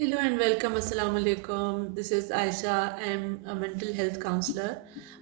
Hello and welcome. Assalamu alaikum. This is Aisha. I'm a mental health counselor.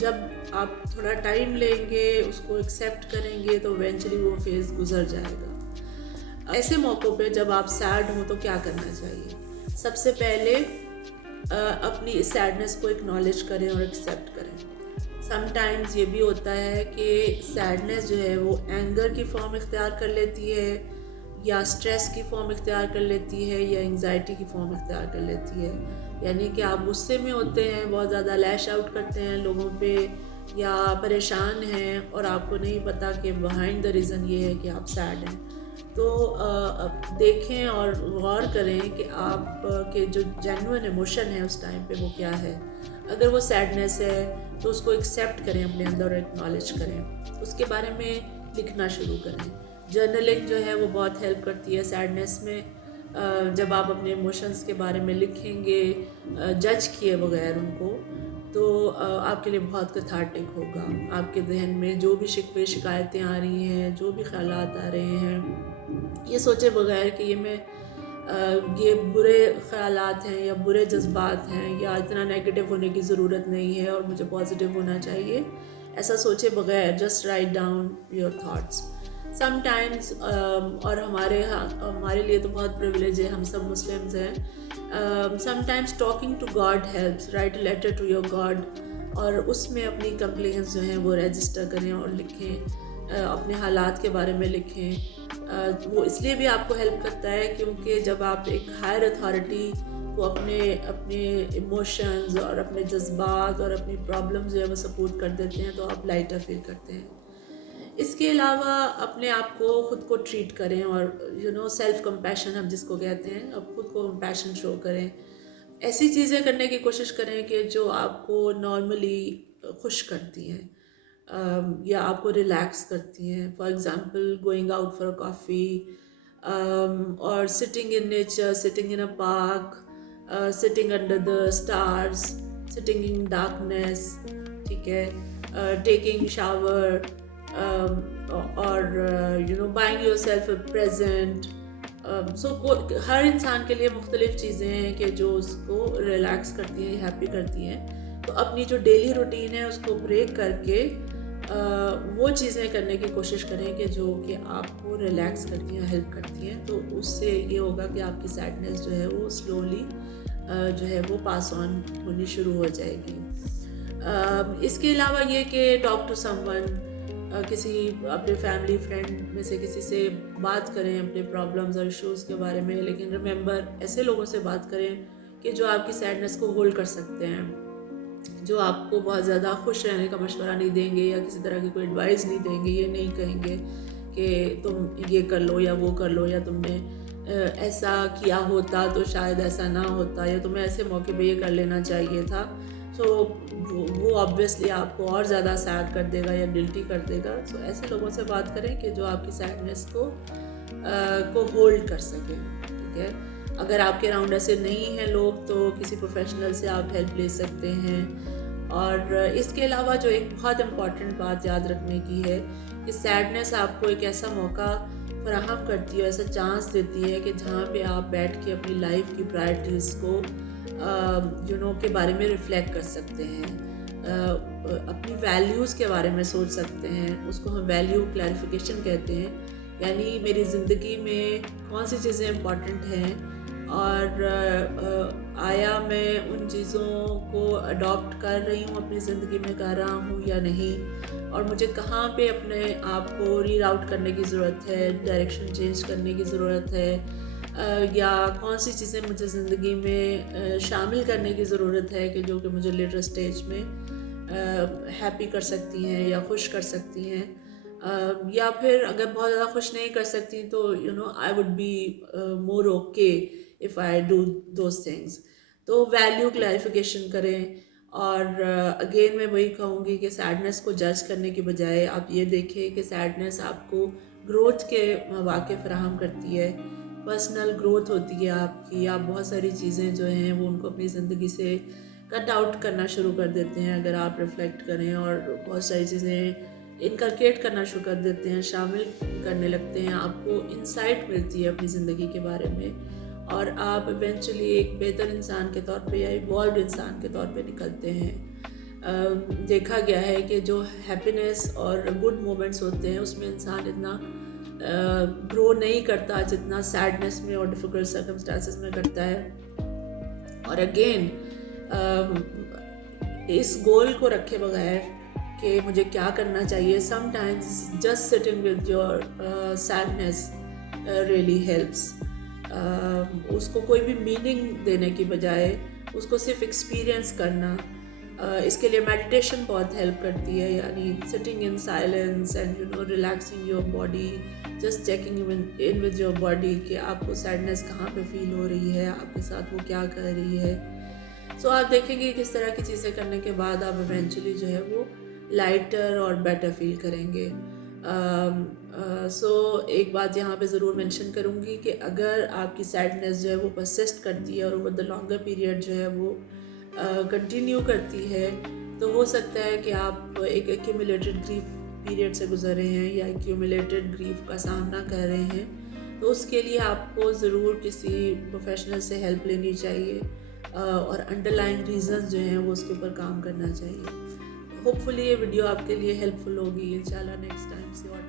جب آپ تھوڑا time لیں گے، اس کو ایکسیپٹ کریں گے، تو ایونچولی وہ فیز گزر جائے گا۔ ایسے موقعوں پہ جب آپ سیڈ ہوں تو کیا کرنا چاہیے؟ سب سے پہلے اپنی سیڈنس کو اکنالج کریں اور ایکسیپٹ کریں۔ سم ٹائمز یہ بھی ہوتا ہے کہ سیڈنس جو ہے وہ اینگر کی فارم اختیار کر لیتی ہے، یا اسٹریس کی فارم اختیار کر لیتی ہے، یا انگزائٹی کی فارم اختیار کر لیتی ہے۔ یعنی کہ آپ غصے میں ہوتے ہیں، بہت زیادہ لیش آؤٹ کرتے ہیں لوگوں پہ، یا پریشان ہیں اور آپ کو نہیں پتہ کہ بیہائنڈ دا ریزن یہ ہے کہ آپ سیڈ ہیں۔ تو دیکھیں اور غور کریں کہ آپ کے جو جینوئن ایموشن ہے اس ٹائم پہ وہ کیا ہے۔ اگر وہ سیڈنس ہے تو اس کو ایکسیپٹ کریں اپنے اندر اور اکنالج کریں، اس کے بارے میں لکھنا شروع کریں۔ جرنلنگ جو ہے وہ بہت ہیلپ کرتی ہے سیڈنس میں۔ جب آپ اپنے ایموشنز کے بارے میں لکھیں گے جج کیے بغیر ان کو، تو آپ کے لیے بہت کیتھارٹک ہوگا۔ آپ کے ذہن میں جو بھی شکوے شکایتیں آ رہی ہیں، جو بھی خیالات آ رہے ہیں، یہ سوچے بغیر کہ یہ برے خیالات ہیں یا برے جذبات ہیں، یا اتنا نیگیٹو ہونے کی ضرورت نہیں ہے اور مجھے پازیٹیو ہونا چاہیے، ایسا سوچے بغیر just write down your thoughts. Some times اور ہمارے لیے تو بہت پریویلیج ہے، ہم سب مسلمز ہیں، sometimes talking to God helps. Write a letter to your God, اور اس میں اپنی کمپلینس جو ہیں وہ رجسٹر کریں اور لکھیں، اپنے حالات کے بارے میں لکھیں۔ وہ اس لیے بھی آپ کو ہیلپ کرتا ہے کیونکہ جب آپ ایک ہائر اتھارٹی کو اپنے ایموشنز اور اپنے جذبات اور اپنی پرابلمز جو ہے وہ سپورٹ کر دیتے ہیں تو آپ لائٹر فیل کرتے ہیں۔ اس کے علاوہ اپنے آپ کو خود کو ٹریٹ کریں، اور سیلف کمپیشن ہم جس کو کہتے ہیں، اب خود کو کمپیشن شو کریں۔ ایسی چیزیں کرنے کی کوشش کریں کہ جو آپ کو نارملی خوش کرتی ہیں یا آپ کو ریلیکس کرتی ہیں۔ For example going out for coffee, اور sitting in nature, sitting in a park, sitting under the stars, sitting in darkness, ٹھیک ہے، ٹیکنگ شاور، اور buying yourself a present. ہر انسان کے لیے مختلف چیزیں ہیں کہ جو اس کو ریلیکس کرتی ہیں، ہیپی کرتی ہیں۔ تو اپنی جو ڈیلی روٹین ہے اس کو بریک کر کے وہ چیزیں کرنے کی کوشش کریں کہ جو کہ آپ کو ریلیکس کرتی ہیں، ہیلپ کرتی ہیں۔ تو اس سے یہ ہوگا کہ آپ کی سیڈنس جو ہے وہ سلولی جو ہے وہ پاس آن ہونی شروع ہو جائے گی۔ اس کے علاوہ یہ کہ ٹاک ٹو سم ون، کسی اپنے فیملی فرینڈ میں سے کسی سے بات کریں اپنے پرابلمز اور ایشوز کے بارے میں، لیکن ریممبر ایسے لوگوں سے بات کریں کہ جو آپ کی سیڈنس کو ہولڈ کر سکتے ہیں، جو آپ کو بہت زیادہ خوش رہنے کا مشورہ نہیں دیں گے یا کسی طرح کی کوئی ایڈوائز نہیں دیں گے، یہ نہیں کہیں گے کہ تم یہ کر لو یا وہ کر لو، یا تم نے ایسا کیا ہوتا تو شاید ایسا نہ ہوتا، یا تمہیں ایسے موقع پہ یہ کر لینا چاہیے تھا۔ سو وہ آبویسلی آپ کو اور زیادہ سیڈ کر دے گا یا گلٹی کر دے گا۔ سو ایسے لوگوں سے بات کریں کہ جو آپ کی سیڈنس کو ہولڈ کر سکیں، ٹھیک ہے۔ اگر آپ کے اراؤنڈ ایسے نہیں ہیں لوگ تو کسی پروفیشنل سے آپ ہیلپ لے سکتے ہیں۔ اور اس کے علاوہ جو ایک بہت امپورٹنٹ بات یاد رکھنے کی ہے کہ سیڈنس آپ کو ایک ایسا موقع فراہم کرتی ہے، ایسا چانس دیتی ہے کہ جہاں پہ آپ بیٹھ کے اپنی لائف کی پرائرٹیز کو کے بارے میں ریفلیکٹ کر سکتے ہیں، اپنی ویلیوز کے بارے میں سوچ سکتے ہیں۔ اس کو ہم ویلیو کلیریفیکیشن کہتے ہیں، یعنی میری زندگی میں کون سی چیزیں امپورٹنٹ ہیں، اور آیا میں ان چیزوں کو اڈاپٹ کر رہی ہوں، اپنی زندگی میں کر رہا ہوں یا نہیں، اور مجھے کہاں پہ اپنے آپ کو ری راؤٹ کرنے کی ضرورت ہے، ڈائریکشن چینج کرنے کی ضرورت ہے، یا کون سی چیزیں مجھے زندگی میں شامل کرنے کی ضرورت ہے کہ جو کہ مجھے لیٹر اسٹیج میں ہیپی کر سکتی ہیں یا خوش کر سکتی ہیں، یا پھر اگر بہت زیادہ خوش نہیں کر سکتی تو I would be more okay if I do those things. تو ویلیو کلیریفیکیشن کریں۔ اور اگین میں وہی کہوں گی کہ سیڈنس کو جج کرنے کی بجائے آپ یہ دیکھیں کہ سیڈنس آپ کو گروتھ کے مواقع فراہم کرتی ہے، پرسنل گروتھ ہوتی ہے آپ کی۔ آپ بہت ساری چیزیں جو ہیں وہ ان کو اپنی زندگی سے کٹ آؤٹ کرنا شروع کر دیتے ہیں اگر آپ ریفلیکٹ کریں، اور بہت ساری چیزیں انکلکیٹ کرنا شروع کر دیتے ہیں، شامل کرنے لگتے ہیں۔ آپ کو انسائٹ ملتی ہے اپنی زندگی کے بارے میں، اور آپ ایونچولی ایک بہتر انسان کے طور پہ یا ایوالوڈ انسان کے طور پہ نکلتے ہیں۔ دیکھا گیا ہے کہ جو ہیپینس اور گڈ مومنٹس ہوتے ہیں اس میں انسان اتنا گرو نہیں کرتا جتنا سیڈنس میں اور ڈیفیکلٹ سرکمسٹانسز میں کرتا ہے. اور اگین اس گول کو رکھے بغیر کہ مجھے کیا کرنا چاہیے, sometimes just sitting with your sadness really helps. اس کو کوئی بھی میننگ دینے کی بجائے اس کو صرف ایکسپیرئنس کرنا, اس کے لیے میڈیٹیشن بہت ہیلپ کرتی ہے, یعنی sitting in silence and relaxing your body, just checking in with your body کہ آپ کو سیڈنس کہاں پہ فیل ہو رہی ہے, آپ کے ساتھ وہ کیا کر رہی ہے. سو آپ دیکھیں گے کس طرح کی چیزیں کرنے کے بعد آپ ایونچولی جو ہے وہ لائٹر اور بیٹر فیل کریں گے. سو ایک بات یہاں پہ ضرور مینشن کروں گی کہ اگر آپ کی سیڈنس جو ہے وہ پرسسٹ کرتی ہے اور اوور دا لانگر پیریڈ جو ہے وہ کنٹینیو کرتی ہے, تو ہو سکتا ہے کہ آپ ایک ایکیومولیٹڈ گریف پیریڈ سے گزر رہے ہیں یا ایکیومولیٹڈ گریف کا سامنا کر رہے ہیں. تو اس کے لیے آپ کو ضرور کسی پروفیشنل سے ہیلپ لینی چاہیے اور انڈر لائن ریزنز جو ہیں وہ اس کے اوپر کام کرنا چاہیے. ہوپ فلی یہ ویڈیو آپ کے لیے ہیلپ فل ہوگی. انشاءاللہ نیکسٹ ٹائم سے اور